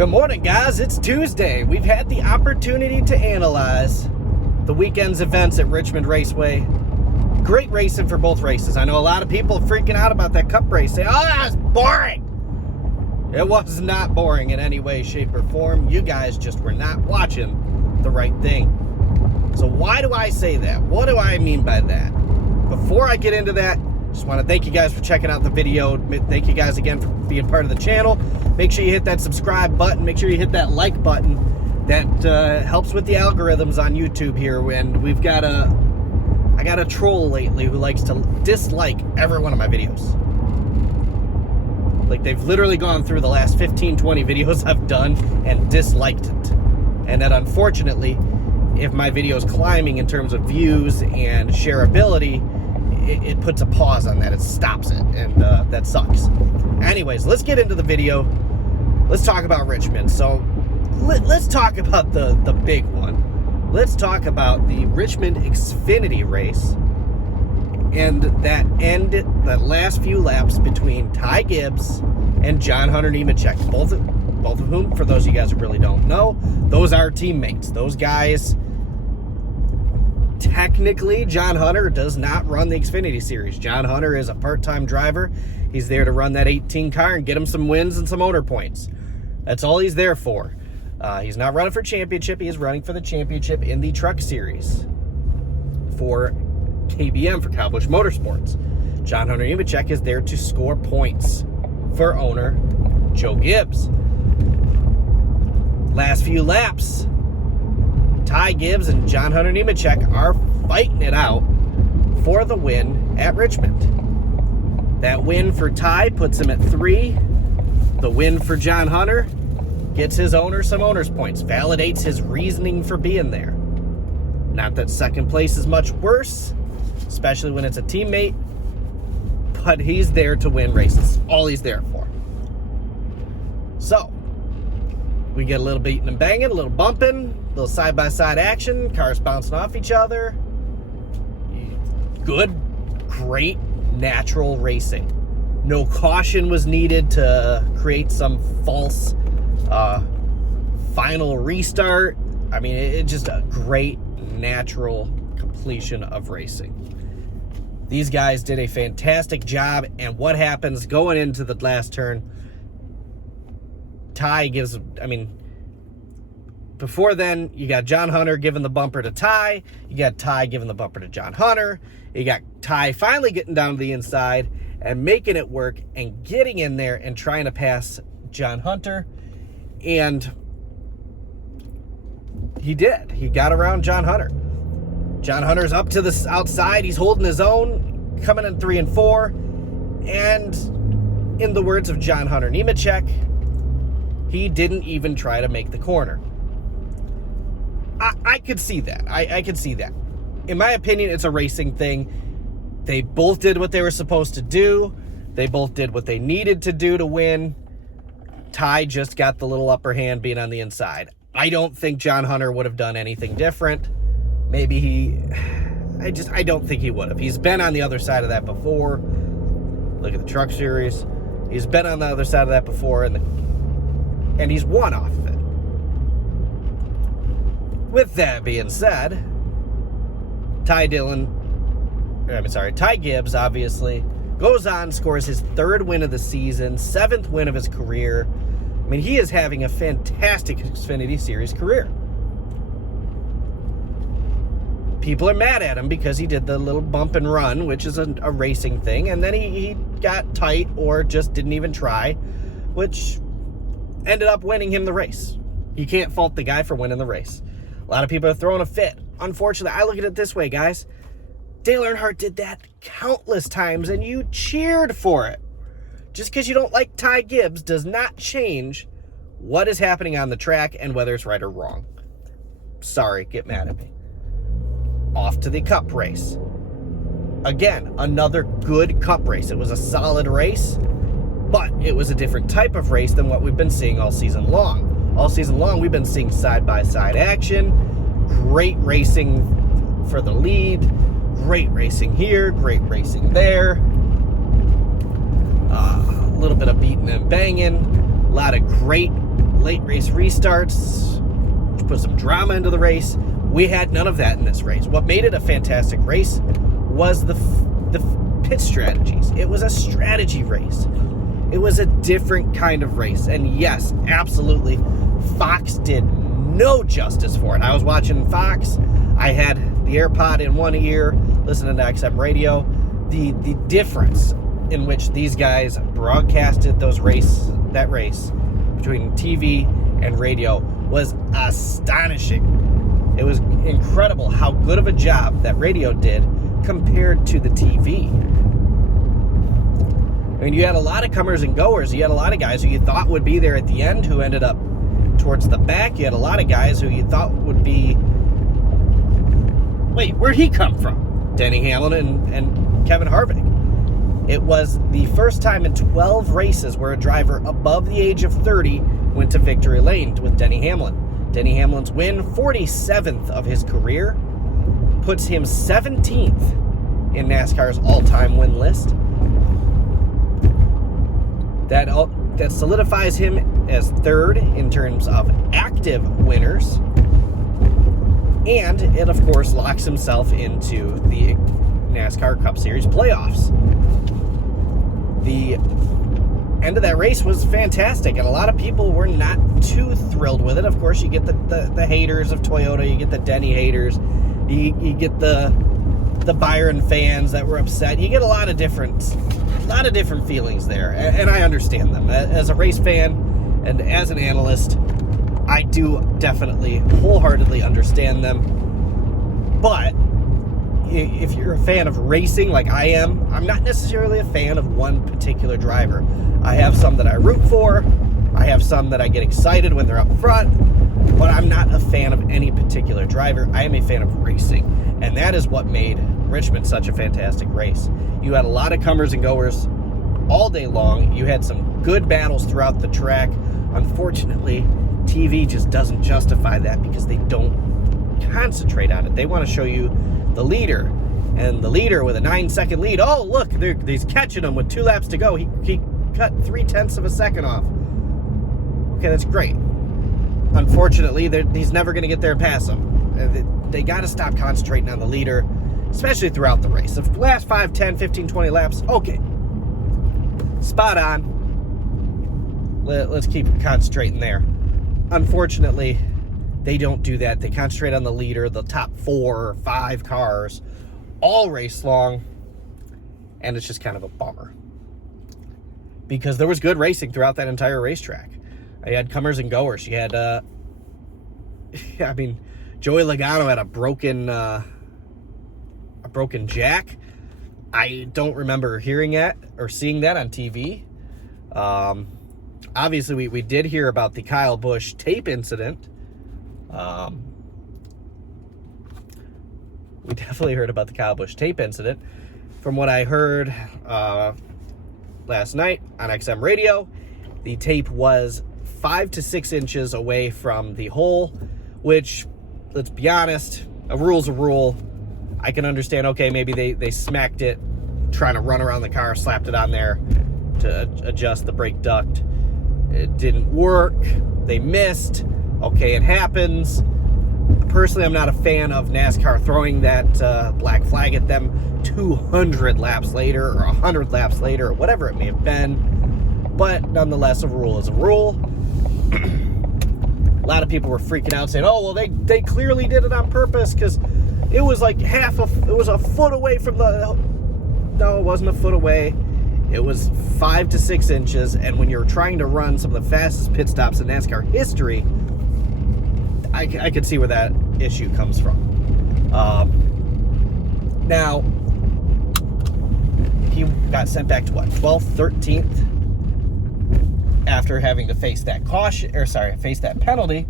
Good morning, guys. It's Tuesday. We've had the opportunity to analyze the weekend's events at Richmond Raceway. Great racing for both races. I know a lot of people freaking out about that Cup race, saying, oh, that's boring. It was not boring in any way, shape, or form. You guys just were not watching the right thing. So why do I say that? What do I mean by that? Before I get into that, just want to thank you guys for checking out the video. Thank you guys again for being part of the channel. Make sure you hit that subscribe button. Make sure you hit that like button. That helps with the algorithms on YouTube here. And I got a troll lately who likes to dislike every one of my videos. Like, they've literally gone through the last 15, 20 videos I've done and disliked it. And that, unfortunately, if my video is climbing in terms of views and shareability, it puts a pause on that. It stops it, and that sucks. Anyways, let's get into the video. Let's talk about Richmond. So let's talk about the big one. Let's talk about the Richmond Xfinity race and that last few laps between Ty Gibbs and John Hunter Nemechek. Both of whom, for those of you guys who really don't know, those are teammates. Those guys, technically, John Hunter does not run the Xfinity Series. John Hunter is a part-time driver. He's there to run that 18 car and get him some wins and some owner points. That's all he's there for. He's not running for championship. He is running for the championship in the Truck Series for KBM, for Kyle Busch Motorsports. John Hunter Nemechek is there to score points for owner Joe Gibbs. Last few laps, Ty Gibbs and John Hunter Nemechek are fighting it out for the win at Richmond. That win for Ty puts him at 3. The win for John Hunter gets his owner some owner's points, validates his reasoning for being there. Not that second place is much worse, especially when it's a teammate, but he's there to win races. All he's there for. So, we get a little beating and banging, a little bumping, a little side-by-side action, cars bouncing off each other. Good, great, natural racing. No caution was needed to create some false final restart. I mean, it's just a great, natural completion of racing. These guys did a fantastic job, and what happens going into the last turn, Ty gives, before then, you got John Hunter giving the bumper to Ty. You got Ty giving the bumper to John Hunter. You got Ty finally getting down to the inside and making it work and getting in there and trying to pass John Hunter. And he did. He got around John Hunter. John Hunter's up to the outside. He's holding his own, coming in 3 and 4. And in the words of John Hunter Nemechek, he didn't even try to make the corner. I could see that. I could see that. In my opinion, it's a racing thing. They both did what they were supposed to do. They both did what they needed to do to win. Ty just got the little upper hand being on the inside. I don't think John Hunter would have done anything different. Maybe I don't think he would have. He's been on the other side of that before. Look at the Truck Series. He's been on the other side of that before, and he's won off of it. With that being said, Ty Gibbs, obviously, goes on, scores his 3rd win of the season, 7th win of his career. I mean, he is having a fantastic Xfinity Series career. People are mad at him because he did the little bump and run, which is a racing thing, and then he got tight or just didn't even try, which ended up winning him the race. You can't fault the guy for winning the race. A lot of people are throwing a fit. Unfortunately, I look at it this way, guys. Dale Earnhardt did that countless times, and you cheered for it. Just because you don't like Ty Gibbs does not change what is happening on the track and whether it's right or wrong. Sorry, get mad at me. Off to the Cup race. Again, another good Cup race. It was a solid race, but it was a different type of race than what we've been seeing all season long. All season long, we've been seeing side-by-side action, great racing for the lead, great racing here, great racing there, a little bit of beating and banging, a lot of great late race restarts, which put some drama into the race. We had none of that in this race. What made it a fantastic race was the pit strategies. It was a strategy race. It was a different kind of race. And yes, absolutely, Fox did no justice for it. I was watching Fox. I had the AirPod in one ear, listening to XM radio. The difference in which these guys broadcasted that race between TV and radio was astonishing. It was incredible how good of a job that radio did compared to the TV. I mean, you had a lot of comers and goers. You had a lot of guys who you thought would be there at the end who ended up towards the back. You had a lot of guys who you thought would be... Wait, where'd he come from? Denny Hamlin and Kevin Harvick. It was the first time in 12 races where a driver above the age of 30 went to victory lane with Denny Hamlin. Denny Hamlin's win, 47th of his career, puts him 17th in NASCAR's all-time win list. That solidifies him as third in terms of active winners. And it, of course, locks himself into the NASCAR Cup Series playoffs. The end of that race was fantastic, and a lot of people were not too thrilled with it. Of course, you get the haters of Toyota, you get the Denny haters, you get the Byron fans that were upset. You get a lot of different feelings there, and I understand them. As a race fan and as an analyst, I do definitely wholeheartedly understand them. But if you're a fan of racing like I am, I'm not necessarily a fan of one particular driver. I have some that I root for. I have some that I get excited when they're up front. But I'm not a fan of any particular driver. I am a fan of racing. And that is what made Richmond such a fantastic race. You had a lot of comers and goers all day long. You had some good battles throughout the track. Unfortunately, TV just doesn't justify that because they don't concentrate on it. They want to show you the leader, and the leader with a 9-second lead. Oh, look, he's catching him with 2 laps to go. He cut 0.3 of a second off. Okay, that's great. Unfortunately, he's never going to get there and pass him. They got to stop concentrating on the leader, especially throughout the race. The last 5, 10, 15, 20 laps, okay. Spot on. Let's keep concentrating there. Unfortunately, they don't do that. They concentrate on the leader, the top 4 or 5 cars, all race long, and it's just kind of a bummer. Because there was good racing throughout that entire racetrack. I had comers and goers. You had, Joey Logano had a broken jack. I don't remember hearing that or seeing that on TV. Obviously, we did hear about the Kyle Busch tape incident. We definitely heard about the Kyle Busch tape incident. From what I heard last night on XM radio, the tape was 5 to 6 inches away from the hole, which, let's be honest, a rule's a rule. I can understand, okay, maybe they smacked it, trying to run around the car, slapped it on there to adjust the brake duct. It didn't work. They missed. Okay, it happens. Personally, I'm not a fan of NASCAR throwing that black flag at them 200 laps later or 100 laps later or whatever it may have been. But nonetheless, a rule is a rule. A lot of people were freaking out saying, oh, well, they clearly did it on purpose because it was like it was a foot away from the... No, it wasn't a foot away. It was 5 to 6 inches, and when you're trying to run some of the fastest pit stops in NASCAR history, I could see where that issue comes from. Now, he got sent back to what, 12th, 13th, after having to face that penalty,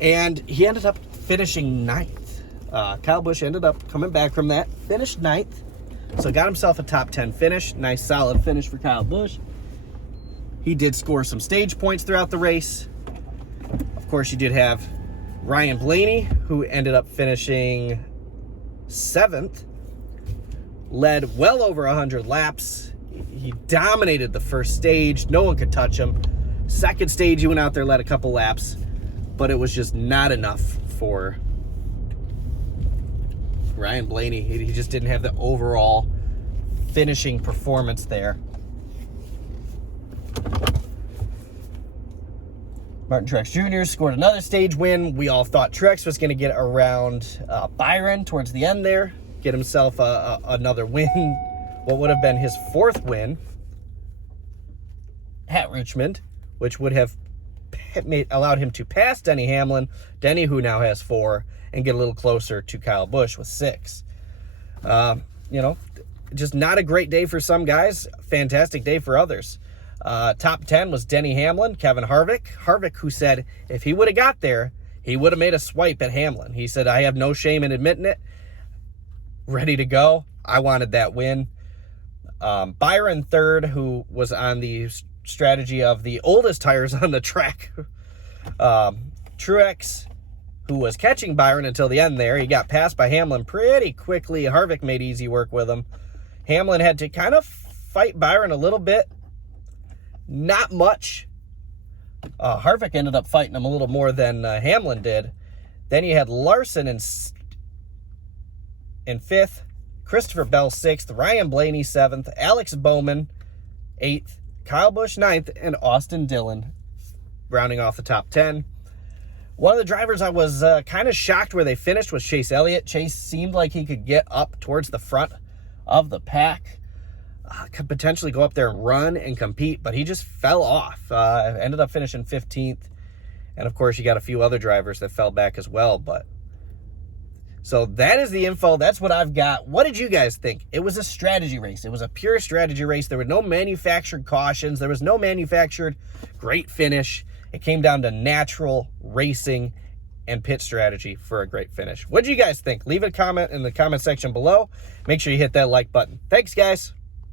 and he ended up finishing 9th. Kyle Busch ended up coming back from that, finished 9th, so got himself a top 10 finish. Nice, solid finish for Kyle Busch. He did score some stage points throughout the race. Of course, you did have Ryan Blaney, who ended up finishing 7th. Led well over 100 laps. He dominated the first stage. No one could touch him. Second stage, he went out there, led a couple laps, but it was just not enough for Ryan Blaney. He just didn't have the overall finishing performance there. Martin Truex Jr. scored another stage win. We all thought Truex was going to get around Byron towards the end there, get himself another win, what would have been his fourth win at Richmond, which would have allowed him to pass Denny Hamlin, Denny who now has 4, and get a little closer to Kyle Busch with 6. Just not a great day for some guys, fantastic day for others. Top 10 was Denny Hamlin, Kevin Harvick. Harvick, who said if he would have got there, he would have made a swipe at Hamlin. He said, I have no shame in admitting it. Ready to go. I wanted that win. Byron third, who was on the strategy of the oldest tires on the track. Truex, who was catching Byron until the end there. He got passed by Hamlin pretty quickly. Harvick made easy work with him. Hamlin had to kind of fight Byron a little bit. Not much. Harvick ended up fighting him a little more than Hamlin did. Then you had Larson in 5th, Christopher Bell 6th, Ryan Blaney 7th, Alex Bowman 8th, Kyle Busch 9th, and Austin Dillon rounding off the top 10. One of the drivers I was kind of shocked where they finished was Chase Elliott. Chase seemed like he could get up towards the front of the pack. Could potentially go up there and run and compete, but he just fell off. Ended up finishing 15th. And of course, you got a few other drivers that fell back as well. But so that is the info. That's what I've got. What did you guys think? It was a strategy race. It was a pure strategy race. There were no manufactured cautions. There was no manufactured great finish. It came down to natural racing and pit strategy for a great finish. What do you guys think? Leave a comment in the comment section below. Make sure you hit that like button. Thanks, guys.